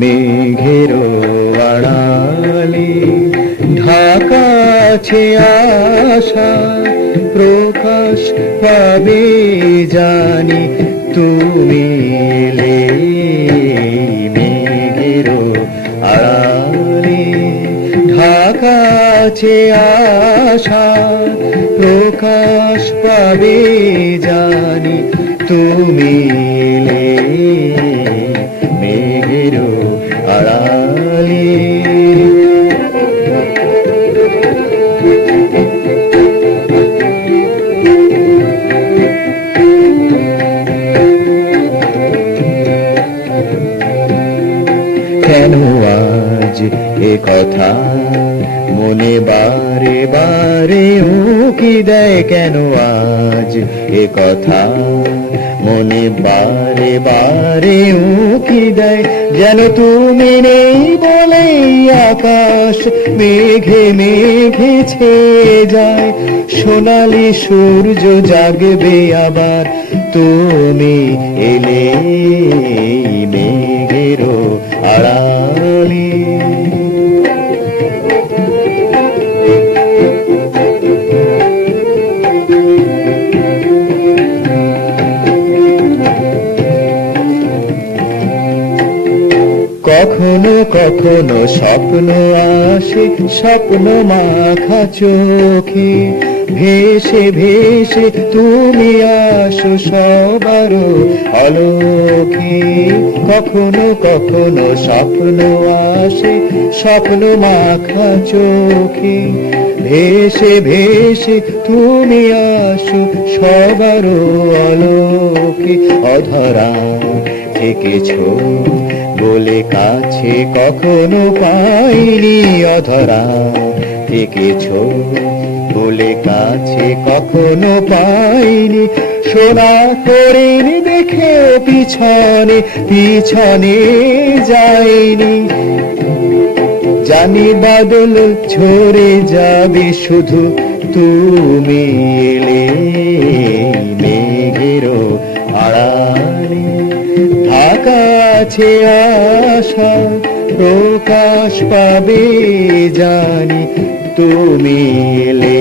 মেঘের আড়ালে ঢাকা আছে আশা, প্রকাশ পাবে জানি তুমি এলে। মেঘের আড়ালে ঢাকা আছে আশা, প্রকাশ পাবে জানি তুমি এলে। মেঘের আড়ালে কেন আজ এ কথা মনে বারে বারে উকি দেয়? কেন আজ এ কথা মনে বারে বারে উকি দেয়? যেন তুমি নেই বলে আকাশ মেঘে মেঘে ছেয়ে যায়। সোনালি সূর্য জাগবে আবার তুমি এলে। মেঘের আড়ালে কখনো কখনো স্বপ্ন আসে, স্বপ্ন মাখা চোখে ভেসে ভেসে তুমি আসো সবার আলোকে। কখনো কখনো স্বপ্ন আসে, স্বপ্ন মাখা চোখে ভেসে ভেসে তুমি আসো সবার আলোকে। অধরা থেকেছো বলে কাছে কখনো পাইনি, অধরা থেকেছো বলে কাছে কখনো পাইনি। সোনা হরিণ দেখে পিছনে পিছনে যাইনি। জানি বাদল ঝরে যাবে শুধু তুমি এলে। মেঘের আড়ালে ঢাকা আছে আশা, প্রকাশ পাবে জানি তুমি এলে।